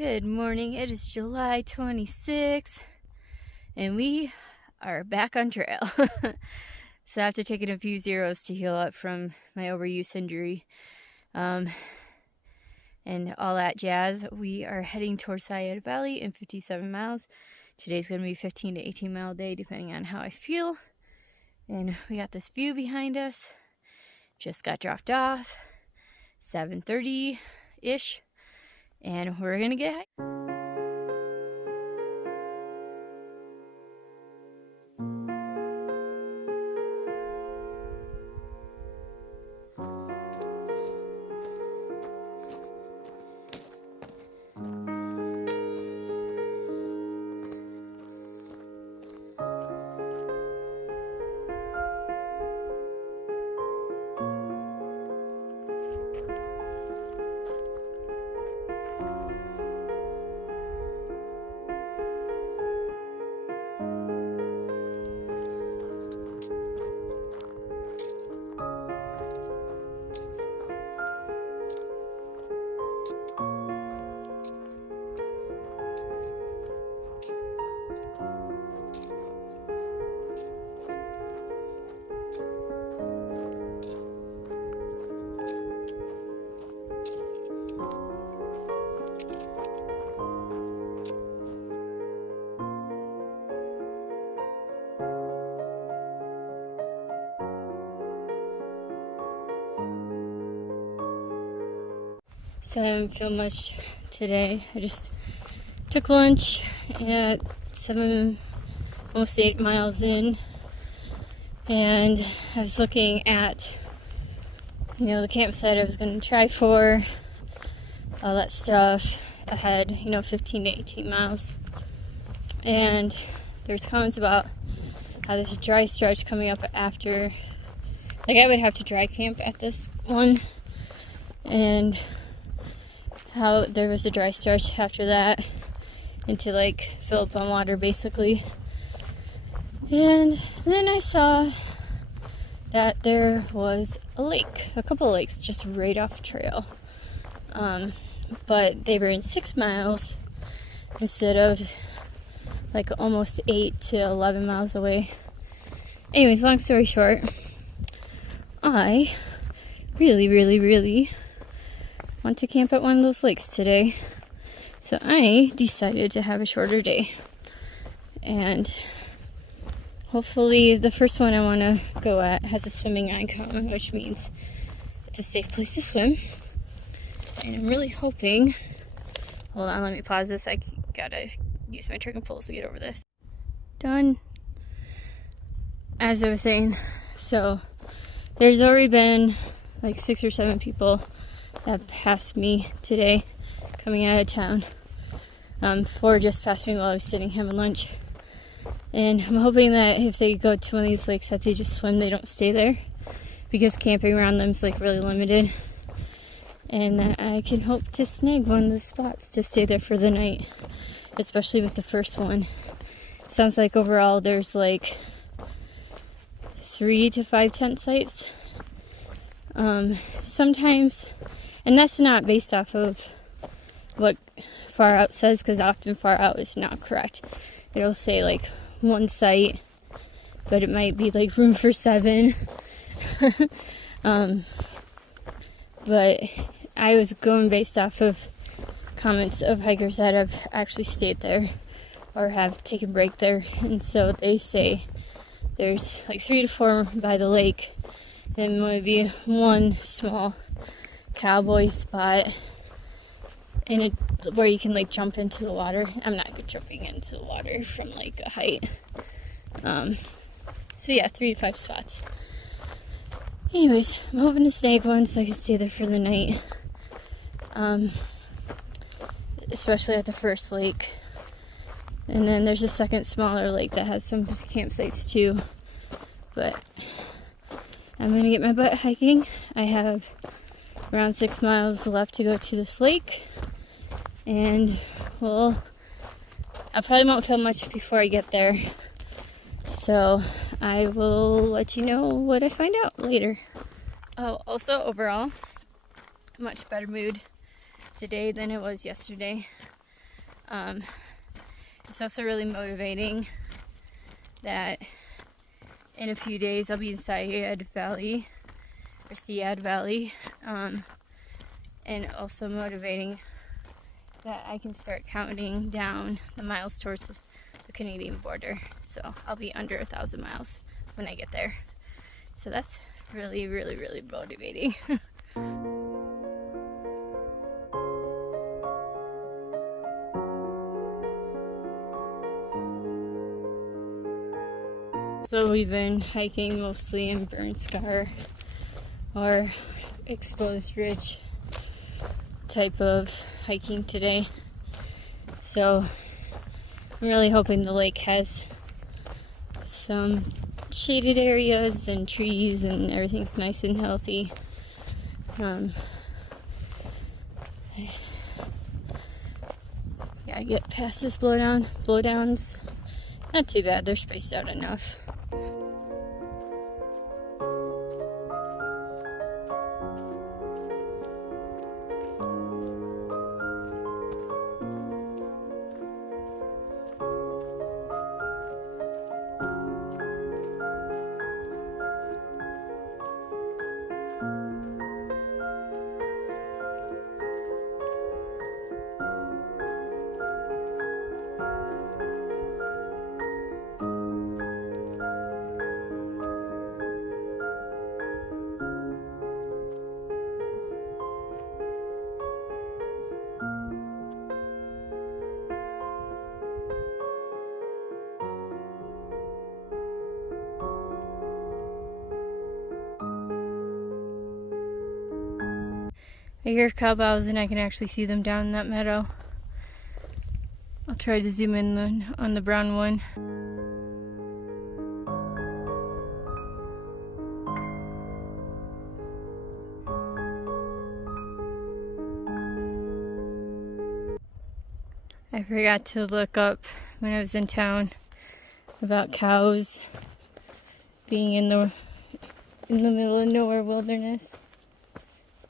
Good morning. It is July 26th, and we are back on trail. So after taking a few zeros to heal up from my overuse injury, and all that jazz, we are heading towards Sayada Valley in 57 miles. Today's going to be 15 to 18 mile day, depending on how I feel. And we got this view behind us. Just got dropped off, 7:30-ish. And we're gonna get high. So I haven't filmed much today. I just took lunch at 7, almost 8 miles in, and I was looking at, the campsite I was going to try for, all that stuff ahead, 15 to 18 miles. And there's comments about how there's a dry stretch coming up after, I would have to dry camp at this one, and how there was a dry stretch after that into fill up on water basically. And then I saw that there was a couple of lakes just right off trail, but they were in 6 miles instead of almost 8 to 11 miles away. Anyways, long story short, I really want to camp at one of those lakes today. So I decided to have a shorter day. And hopefully the first one I want to go at has a swimming icon, which means it's a safe place to swim. And I'm really hoping, hold on, let me pause this. I gotta use my trigger pulls to get over this. Done. As I was saying, so there's already been 6 or 7 people that passed me today coming out of town. 4 just passed me while I was sitting having lunch. And I'm hoping that if they go to one of these lakes that they just swim, they don't stay there, because camping around them is really limited. And that I can hope to snag one of the spots to stay there for the night, especially with the first one. Sounds like overall there's 3 to 5 tent sites. Sometimes, and that's not based off of what Far Out says, because often Far Out is not correct. It'll say 1 site, but it might be room for 7. But I was going based off of comments of hikers that have actually stayed there or have taken break there, and so they say there's 3 to 4 by the lake, then maybe 1 small cowboy spot where you can jump into the water. I'm not good jumping into the water from a height. So yeah, 3 to 5 spots. Anyways, I'm hoping to snag one so I can stay there for the night. Especially at the first lake. And then there's a second smaller lake that has some campsites too. But I'm gonna get my butt hiking. I have around 6 miles left to go to this lake. And I probably won't film much before I get there. So I will let you know what I find out later. Oh, also overall, much better mood today than it was yesterday. It's also really motivating that in a few days I'll be in Syad Valley, and also motivating that I can start counting down the miles towards the Canadian border. So I'll be under 1,000 miles when I get there. So that's really, really, really motivating. So we've been hiking mostly in Burn Scar or exposed ridge type of hiking today. So I'm really hoping the lake has some shaded areas and trees and everything's nice and healthy. Yeah, I get past this blowdowns. Not too bad, they're spaced out enough. I hear cowbells and I can actually see them down in that meadow. I'll try to zoom in on the brown one. I forgot to look up when I was in town about cows being in the middle of nowhere wilderness.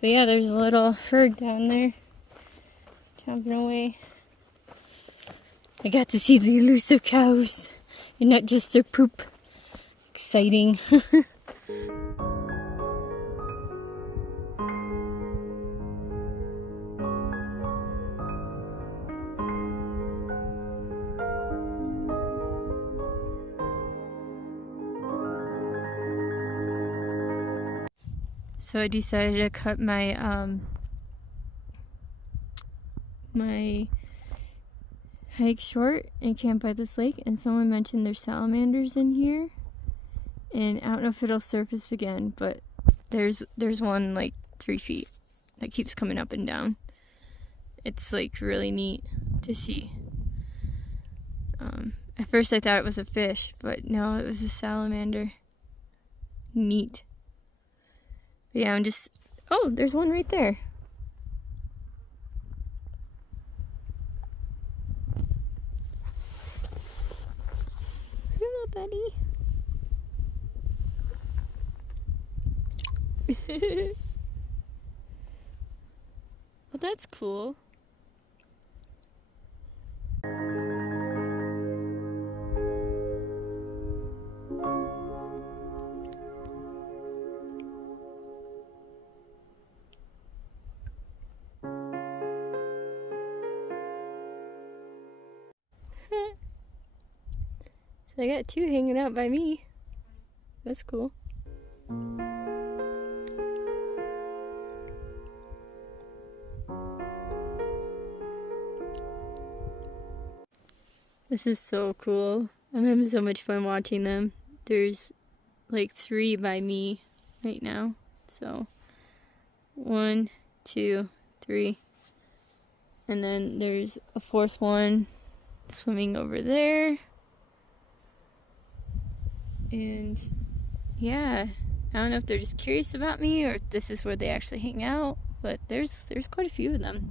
But yeah, there's a little herd down there, chomping away. I got to see the elusive cows, and not just their poop. Exciting. So I decided to cut my my hike short and camp by this lake, and someone mentioned there's salamanders in here, and I don't know if it'll surface again, but there's one like 3 feet that keeps coming up and down. It's like really neat to see. At first I thought it was a fish, but no, it was a salamander. Neat. Yeah, I'm just... Oh, there's one right there. Hello, buddy. Well, that's cool. So I got 2 hanging out by me. That's cool. This is so cool. I'm having so much fun watching them. There's like 3 by me right now. So 1, 2, 3. And then there's a 4th one swimming over there. And yeah, I don't know if they're just curious about me or if this is where they actually hang out, but there's quite a few of them.